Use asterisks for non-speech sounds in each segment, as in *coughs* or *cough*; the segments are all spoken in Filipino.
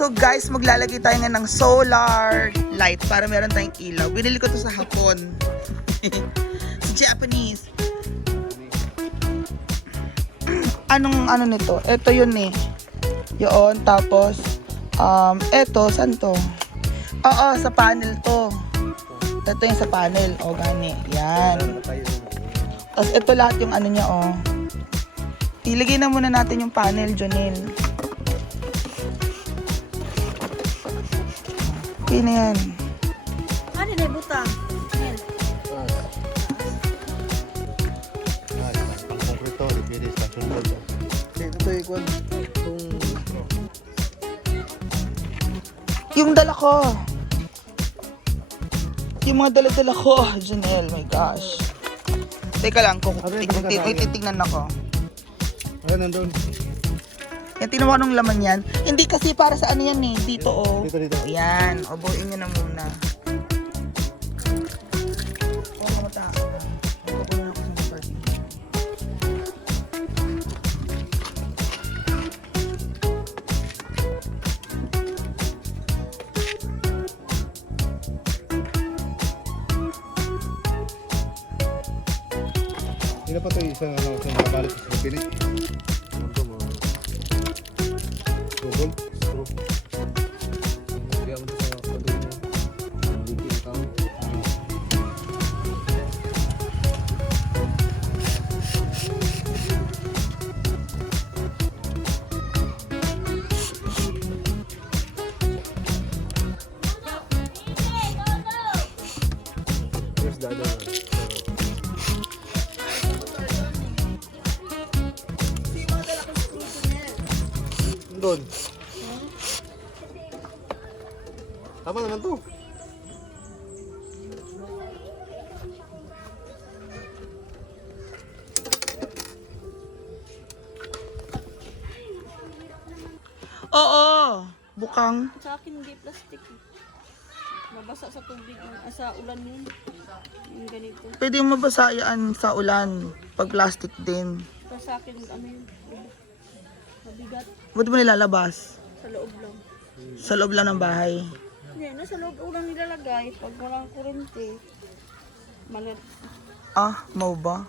So guys, maglalagay tayo nga ng solar light para meron tayong ilaw. Binili ko to sa hapon. *laughs* Japanese. Anong ano nito? Ito yun eh. Yun, tapos um, eto, saan to? Oo, sa panel to. Ito yung sa panel. O, gani. Yan. Tapos ito lahat yung ano niya, oh. Ilagay na muna natin yung panel, Jonel. Okay na yan. Ano na. Itong Yung dala ko. Yung mga dala-dala ko, Janelle, my gosh. Teka lang, kung titignan ako. ano nandun? Yan, tinan mo anong laman yan. Hindi kasi para sa ano yan eh. Dito, oh. Dito, dito. Ayan, obuin nyo na muna. Oh, ako sa party. Hindi na pa to isang ano, isang nakabalik sa Pilipinas. Google? Screw. Kaya mo sa mo. Hindi account. Here's the other one. Doon. Tama naman to. Oo, bukang. Sa akin hindi plastic. Mabasa sa tubig, ah, sa ulan yun. Yung ganito. Pwede yung mabasa yan sa ulan. Pag plastic din. Pero sa akin, ano yun? Mabigat. Ba't mo nilalabas? Sa loob lang. Sa loob lang ng bahay. Hindi, nasa loob ulang nilalagay. Pag walang kurente, malat. Ah, mau ba?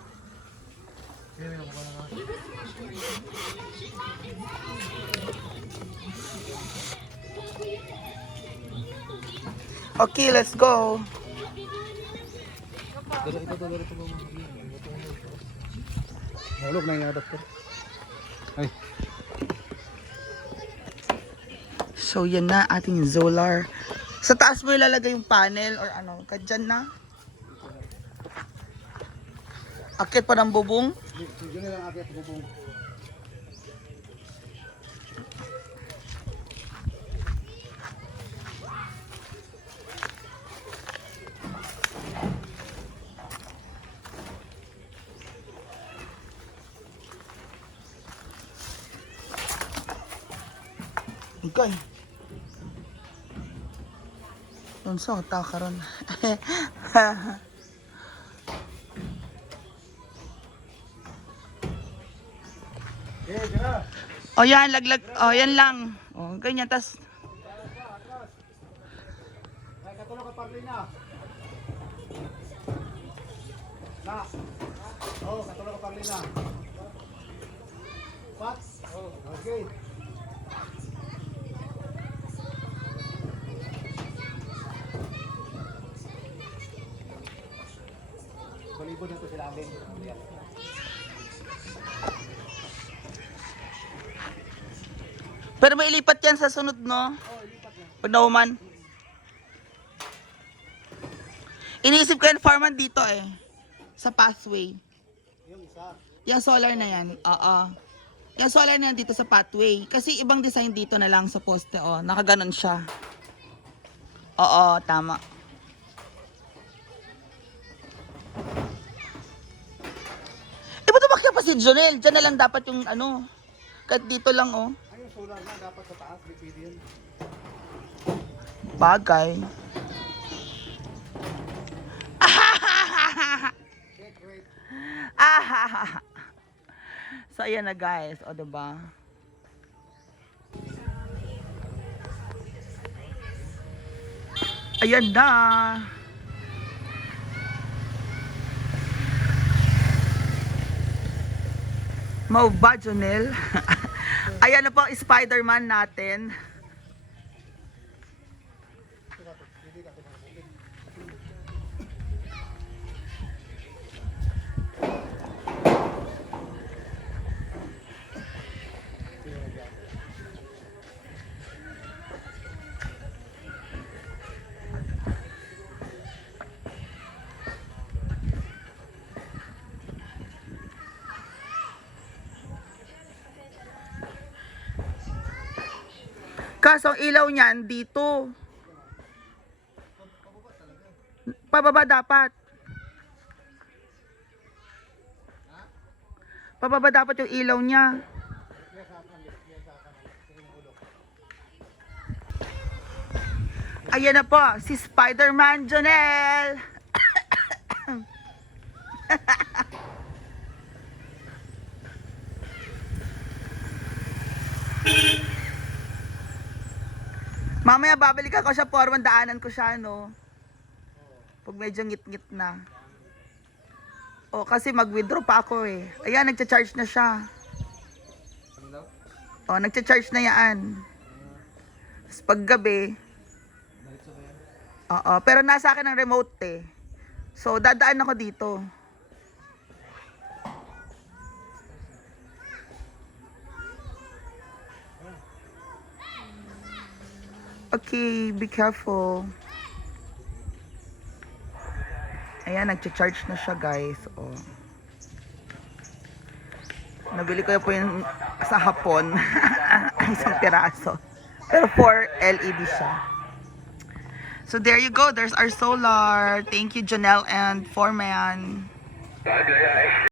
Okay, let's go. Nalog na yung adapter. Ay, So, yan na ating Zolar. Sa taas mo ilalagay yung panel or ano, kadyan na. Akit pa ng bubong. na lang ko po. Okay. Yun sa so, karon. *laughs* O yan, laglag. O yan lang. O, ganyan. Tas, katulog ka Parlina. Na. Oh, katulog ka Parlina. Pat. Oh, okay. Na to sila amin. Yan. pero may ilipat yan sa sunod, no? Pag nauman. Iniisip ko yung farman dito eh. Sa pathway. Yung isa. Yung solar na yan, oo. Yung solar na yan dito sa pathway. Kasi ibang design dito na lang sa poste, oh. Nakaganon siya. Oo, tama. si Jonel, dyan na lang dapat yung ano. Kahit dito lang oh. Ayun, solar na dapat sa taas, di pwede yun. Bagay. Ah, *laughs* so ayan na guys, o diba? Ayan na. Mau ba, Jonel? *laughs* Ayan na po Spider-Man natin. Kaso ang ilaw niyan dito. Pababa dapat. Pababa dapat yung ilaw niya. Ayan na po, si Spider-Man Jonel. *coughs* *coughs* Mamaya babalik ako siya for daanan ko siya, no? Pag medyo ngit-ngit na. O, kasi mag-withdraw pa ako eh. Ayan, nagcha-charge na siya. O, nagcha-charge na yan. Tapos paggabi, oo, pero nasa akin ang remote eh. So, dadaan ako dito. Okay, be careful. Ayan, nagcha-charge na siya guys. Oh. Nabili ko po yung sa hapon. *laughs* Isang piraso. Pero 4 LED siya. So there you go. There's our solar. Thank you, Janelle and Foreman.